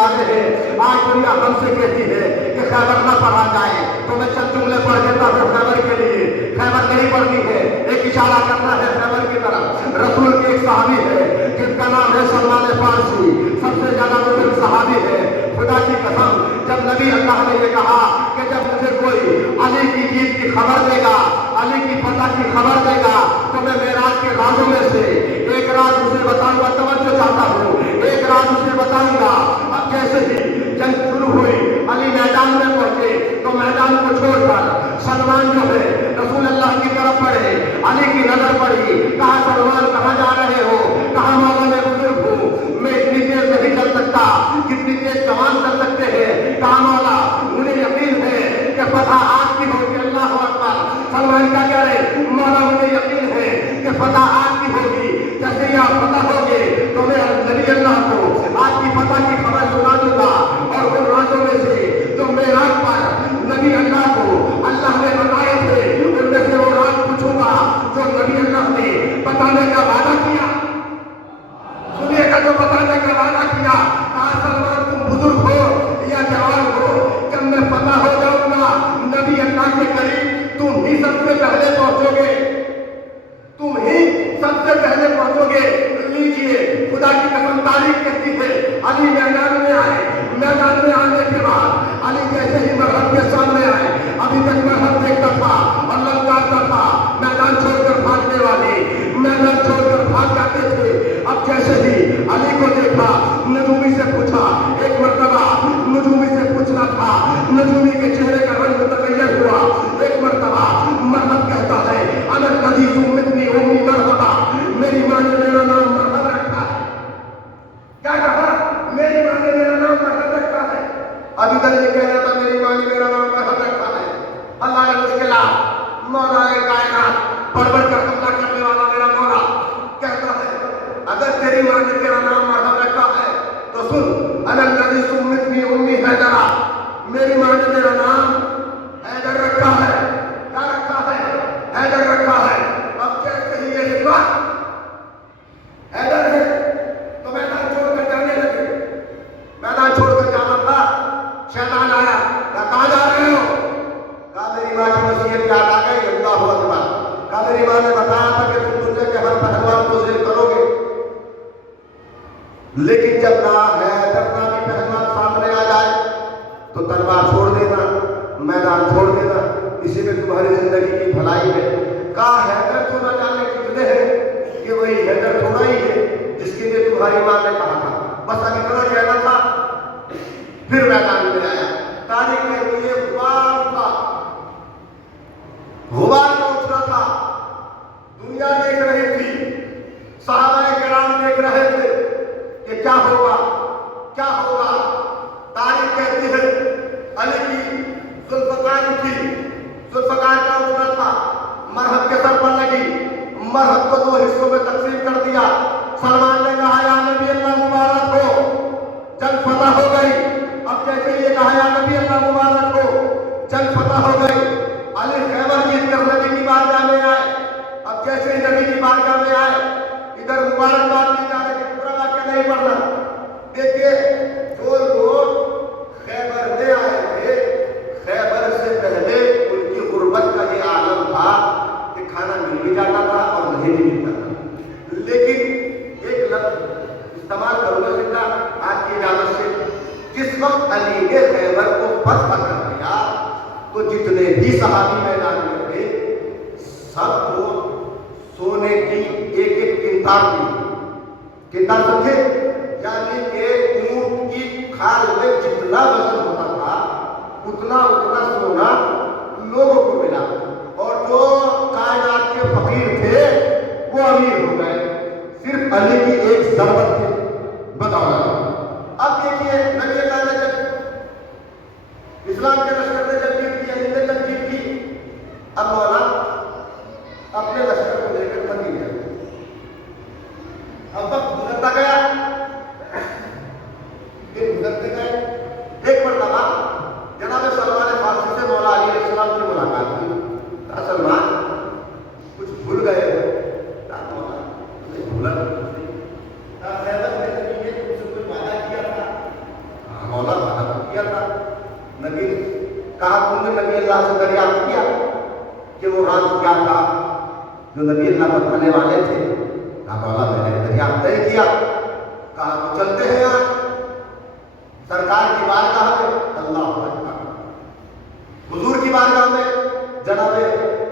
والے ہیں. آج دنیا ہم سے کہتی ہے کہ خیبر نہ پڑھا جائے تو میں چند جملے پڑھ دیتا ہوں خیبر کے لیے. خیبر نہیں پڑھنی ہے, ایک اشارہ کرنا ہے خیبر کی طرف. رسول کے ایک صحابی ہے جس کا نام ہے سلمان فارسی, سب سے زیادہ بزرگ صحابی ہے. خدا کی قسم, جب نبی اللہ نے یہ کہا کہ جب مجھے کوئی علی کی جیت کی خبر دے گا, علی کی فتح کی خبر دے گا, تو میں معراج کے رازوں میں سے ایک راز اسے بتاؤں گا. توجہ چاہتا ہوں, ایک راز اسے بتاؤں گا. اب جیسے ہی جنگ شروع ہوئی, علی میدان میں پہنچے تو میدان کو چھوڑ کر سلمان جو ہے رسول اللہ کی طرف بڑھے. علی کی نظر پڑی, کہا سلمان کہاں جا رہے ہو؟ کہا مولا میں بزرگ ہوں, میں اتنی دیر نہیں چل سکتا کتنی تیز جوان چل سکتے ہیں. کہا مولا مجھے یقین ہے کہ فتح آپ کی ہوگی. اللہ اکبر. سلمان کیا کہہ رہے؟ مولا مجھے یقین ہے کہ فتح آپ کی ہوگی. جیسے ہی آپ فتح ہوگے تو میں نبی اللہ کو آپ کی فتح کی خبر سنا دوں گا. اور ان راتوں میں سے جو معراج پر نبی اللہ کو اللہ نے بتائے تھے ان میں سے وہ راز پوچھوں گا جو نبی اللہ نے بتانے کا وعدہ کیا. سنیے گا, جو بتانے کا وعدہ کیا. کہا سلمان تم بزرگ ہو یا جوان ہو, جب میں فتح ہو جاؤں گا نبی اللہ کے قریب تم ہی سب سے پہلے پہنچو گے, تم ہی سب سے پہلے پہنچو گے. لیجیے, خدا کی قسم تاریخ کہتی ہے علی میدان میں آئے. میدان میں آنے کے بعد علی جیسے ہی مرحب کے سامنے آئے, ابھی تک مرحب دیکھتا تھا اور للکارتا تھا. میدان چھوڑ کر بھاگنے والے میدان چھوڑ کر بھاگ جاتے تھے. اب جیسے ہی علی کو دیکھا, نجومی سے پوچھا. ایک مرتبہ نجومی سے پوچھنا تھا, نجومی کے چہرے کا رنگ متغیر ہوا. ایک مرتبہ مرحب کہتا ہے, انا الذی سمتنی امی مرحبا, میری ماں نے میرا نام مرحب رکھا ہے. کیا کہا؟ میری ماں نے میرا نام مرحب رکھا ہے. ابھی تک یہ کہہ رہا تھا میری ماں نے میرا نام مرحب رکھا ہے. اللہ نے مشکلات, مولا کائنات, بڑھ بڑھ کر حملہ کرنے والا میرا مولا کہتا ہے اگر تیری ماں نے تیرا نام مرحب رکھا ہے تو سن, انا الذی سمتنی امی حیدرا, میری ماں نے میرا نام حیدر رکھا ہے. کیا رکھا ہے؟ حیدر رکھا ہے. اب جیسے ہی یہ بات حیدر ہے تو میدان چھوڑ کر جانے لگے. میدان چھوڑ کر جانا تھا, شیطان آیا. کہاں جا رہے ہو؟ کہا میری ماں کی وصیت یاد آ گئی. اللہ اکبر. کہا میری ماں نے بتایا تھا کہ تم دنیا کے ہر پہلوان کو ذل کرو گے, لیکن جب نہ حیدر نہ بھی پہلوان سامنے آ جائے تو تلوار چھوڑ دینا, میدان چھوڑ دینا, اسی میں تمہاری زندگی کی بھلائی ہے. کہا حیدر تو نہ جانے کتنے ہیں کہ وہی حیدر تھوڑا ہی ہے جس کے لیے تمہاری ماں نے کہا تھا. بس ابھی اتنا کہنا تھا. پھر میدان میں آیا. تاریخ کے لیے غبار تھا, غبار کا اٹھنا تھا. دنیا دیکھ رہی تھی, صحابہ کرام دیکھ رہے تھے کہ کیا ہوگا کیا ہوگا. تاریخ کہتی ہے علی کی ذوالفقار اٹھی. ذوالفقار کا اٹھنا تھا, مرحب کے سر پر لگی. مرحب کو دو حصوں میں تقسیم کر دیا. سلمان نے کہا یا نبی اللہ مبارک ہو, جنگ فتح ہو گئی. اب جیسے یہ کہا یا نبی اللہ مبارک ہو, جنگ فتح ہو گئی. علی خیبر جیت کر نبی کی بارگاہ میں آئے. اب جیسے ہی نبی کی بارگاہ میں آئے, ادھر مبارکباد دی جا رہی, پورا واقعہ نہیں پڑھنا. دیکھیے, جو لوگ خیبر میں آئے تھے, خیبر سے پہلے ان کی غربت کا یہ عالم تھا کہ کھانا مل بھی جاتا تھا اور نہیں بھی ملتا تھا. لیکن ایک لفظ استعمال کروں گا زندہ آج کی اجازت سے, جس وقت علی نے خیبر کو فتح کر دیا تو جتنے بھی صحابی میدان میں تھے سب کو سونے کی ایک ایک قنطار دی. قنطار سمجھے, یعنی ایک اونٹ کی کھال میں جتنا وزن ہوتا تھا اتنا سونا لوگوں کو ملا. اور جو کائنات کے فقیر تھے وہ امیر ہو گئے صرف علی کی ایک ضربت کے بدولت. اب دیکھیے, نبی اللہ نے جب اسلام کے لشکر نے جب جیت کی, علی نے جب جیت کی, اب مولا اپنے لشکر کو لے کر مدینے گئے. اب وقت گزرتا گیا, دن گزرتے گئے. ایک مرتبہ جناب سلمان فارسی سے مولا علیہ السلام کی ملاقات ہوئی. کہا سلمان کچھ بھول گئے ہو؟ کہا مولا نہیں بھولا. کہا خیبر میں نبی نے تم سے کوئی وعدہ کیا تھا؟ لیکن کہا تم نے نبی اللہ سے دریافت کیا کہ وہ راز کیا تھا جو نبی اللہ بتانے والے تھے؟ کہا مولا میں نے دریافت نہیں کیا۔ کہا تو چلتے ہیں یار سرکار کی بارگاہ میں، اللہ اکبر، حضور کی بارگاہ میں جناب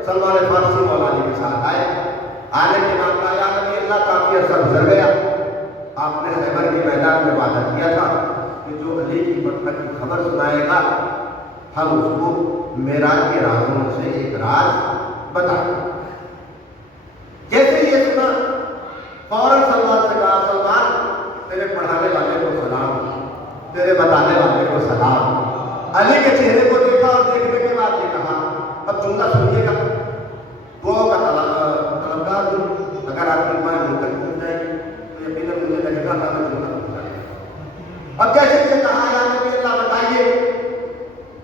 سلمان فارسی مولانا کے ساتھ آئے۔ آنے کے بعد کہا یا نبی اللہ کافی عرصہ گزر گیا، آپ نے خیبر کے میدان میں وعدہ کیا تھا کہ جو علی کی فتح کی خبر سنائے گا ہم اس کو معراج کے رازوں سے ایک راز بتائیں۔ جیسے یہ سنا فوراً سلمان سے کہا سلمان تیرے پڑھانے والے کو سلام، تیرے بتانے والے کو سلام۔ علی کے چہرے کو دیکھا اور دیکھنے کے بعد یہ کہا اب جملہ سنیے گا، دعاؤں کا طلبگار ہوں، اگر آپ کی دعائیں مجھ تک پہنچ جائے گی تو یقیناً مجھے لگے گا کہ میں جملہ پہنچا گیا۔ اب جیسے کہ کہا یا نبی اللہ بتائیے،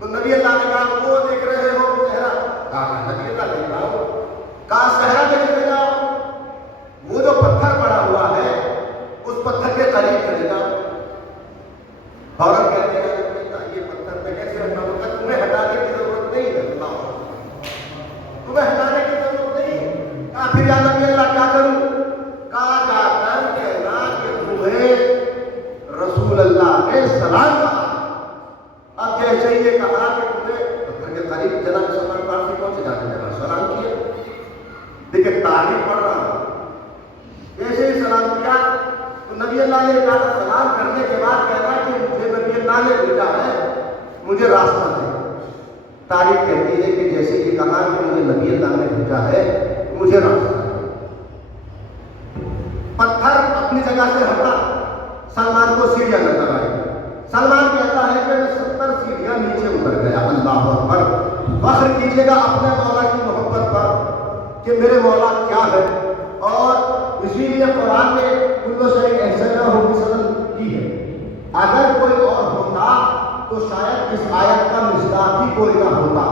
تو نبی اللہ نے کہا وہ دیکھ رہے ہو صحرا؟ کہا نبی اللہ دیکھ رہا ہو۔ کہا صحرا دیکھنے جاؤ، وہ جو پتھر پڑا ہوا ہے اس پتھر کے قریب چلے جاؤ۔ فوراً کہتے ہیں یہ پتھر پہ کیسے ہٹا ہوگا؟ تمہیں ہٹانے کی ضرورت نہیں ہے، تمہیں ہٹانے کی ضرورت نہیں ہے۔ کہا پھر یا نبی اللہ کیا کروں؟ کہا جا کر کہنا کہ تمہیں رسول اللہ نے سلام کہا۔ اب جیسے یہ کہا کہ تمہیں پتھر کے قریب جناب سلمان فارسی پہنچے، جا کے جناب سلام کیا۔ دیکھیں تعریف پڑھ رہا ہوں، جیسے ہی سلام کیا تو نبی اللہ نے کہا سلام کرنے کے بعد کہنا کہ مجھے نبی اللہ نے بھیجا ہے، مجھے راستہ دے۔ تاریخ کہتی ہے کہ جیسے یہ کہا کہ مجھے نبی اللہ نے بھیجا ہے مجھے راستہ دے، پتھر اپنی جگہ سے ہٹا، سلمان کو سیڑھیاں نظر آئی۔ سلمان کہتا ہے کہ میں 70 سیڑھیاں نیچے اتر گیا۔ اللہ اکبر، فخر کیجیے گا اپنے مولا کی محبت پر کہ میرے مولا کیا ہے۔ اور اسی لیے قرآن نے کل شیء احسنہ بصدد کی ہے۔ اگر کوئی اور ہوتا تو شاید اس آیت کا مصداق ہی کوئی نہ ہوتا۔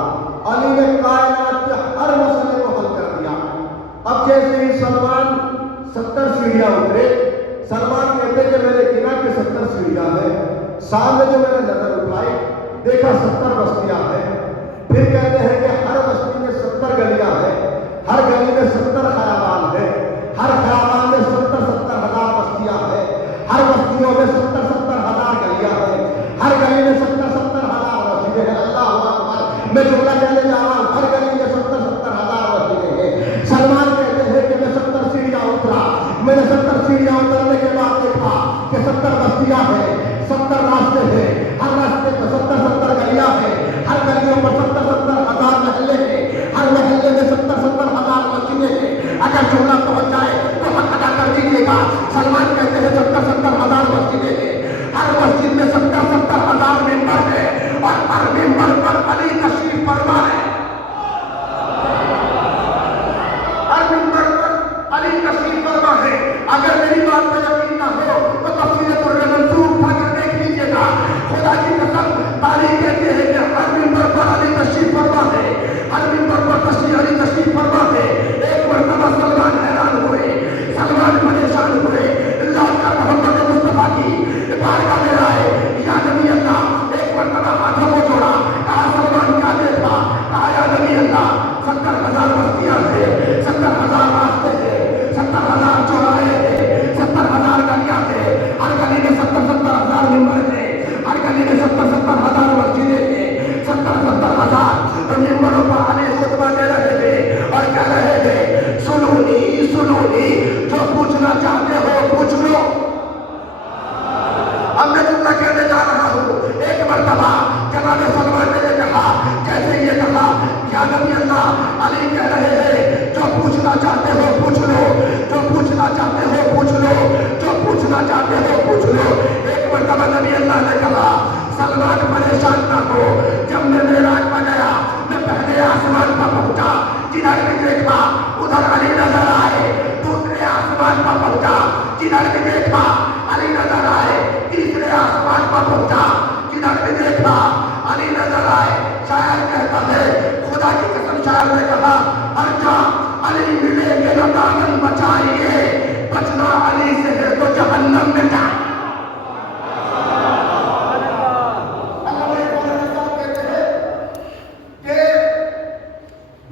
علی نے کائنات کے ہر مسئلے کو حل کر دیا۔ اب جیسے ہی سلمان 70 سیڑھیاں اترے، سلمان کہتے کہ میں نے گنا کہ 70 سیڑھیاں ہیں، سامنے جو میں نے نظر اٹھائی دیکھا 70 بستیاں ہیں۔ پھر کہتے ہیں کہ ہر بستی میں 70 گلیاں ہیں، ہر گلی میں 70 خیابان ہیں، ہر خیابان میں 70 ہزار بستیاں ہیں، ہر بستیوں میں 70 ہزار گلیاں ہیں، ہر گلی میں 70 ہزار مسجدیں ہیں۔ اللہ اکبر، میں جملہ کہنے جا رہا ہوں، ہر گلی میں 70 ہزار مسجدیں ہیں۔ سلمان کہتے ہیں کہ میں 70 سیڑھیاں اترا، میں نے 70 سیڑھیاں اترنے کے بعد دیکھا کہ 70 بستیاں ہیں، 70 راستے ہیں، ہر راستے پہ 70 گلیاں ہیں، ہر گلیوں پر 70 ہزار محلے ہیں، ہر محلے میں 70 ہزار مسجدیں ہیں۔ اگر جملہ پہنچ جائے تو حق ادا کر دیجیے گا۔ سلمان کہتے ہیں 70 ہزار مسجدیں ہیں، ہر مسجد میں 70 ہزار ممبر ہیں، اور ہر ممبر پر علی تشریف فرما ہے، ہر ممبر پر علی تشریف فرما ہے۔ اگر میری بات پر یقین نہ ہو تو تفسیر قرآن منصور اٹھا کر دیکھ لیجیے گا۔ خدا کی قسم، تاریخ کہتے ہیں کہ ہر ممبر پر علی تشریف فرما ہے، ہر ممبر پر علی تشریف فرما ہے۔ ایک مرتبہ سلمان حیران ہوئے، سلمان پریشان ہوئے، اللہ کا محمد مصطفیٰ کی بارگاہ میں آئے، یا نبی اللہ، ایک مرتبہ ہاتھوں کو جوڑا، کہا سلمان کیا دیکھا؟ کہا یا نبی اللہ 70 ہزار بستیاں ہیں، 70 ہزار راستے ہیں، 70 ہزار چوراہے ہیں، 70 ہزار گلیاں ہیں، ہر گلی میں 70 ہزار ممبر ہیں، ہر گلی میں 70 ہزار مسجدیں ہیں، 70 ہزار ممبروں پر علی خطبہ دے رہے تھے اور کہہ رہے تھے سنونی سنونی، جو پوچھنا چاہتے ہو پوچھ لو۔ اب میں جملہ کہنے جا رہا ہوں، ایک مرتبہ جناب سلمان نے یہ کہا، جیسے یہ کہا یا نبی اللہ، علی کہہ رہے ہیں جو پوچھنا چاہتے ہو پوچھ لو، جو پوچھنا چاہتے ہو پوچھ لو، جو پوچھنا چاہتے ہو پوچھ لو۔ ایک مرتبہ نبی اللہ نے کہا سلمان پریشان نہ ہو، جب میں معراج پر گیا میں پہلے آسمان پر پہنچا، جدھر بھی دیکھا ادھر علی نظر آئے، دوسرے آسمان پر پہنچا، جدھر بھی دیکھا علی نظر آئے، تیسرے آسمان پر پہنچا، جدھر بھی دیکھا علی نظر آئے۔ شاعر کہتا ہے، خدا کی قسم شاعر نے کہا ہر جا علی ملے گے نہ دامن بچائیے، بچنا علی سے ہے تو جہنم میں جائے۔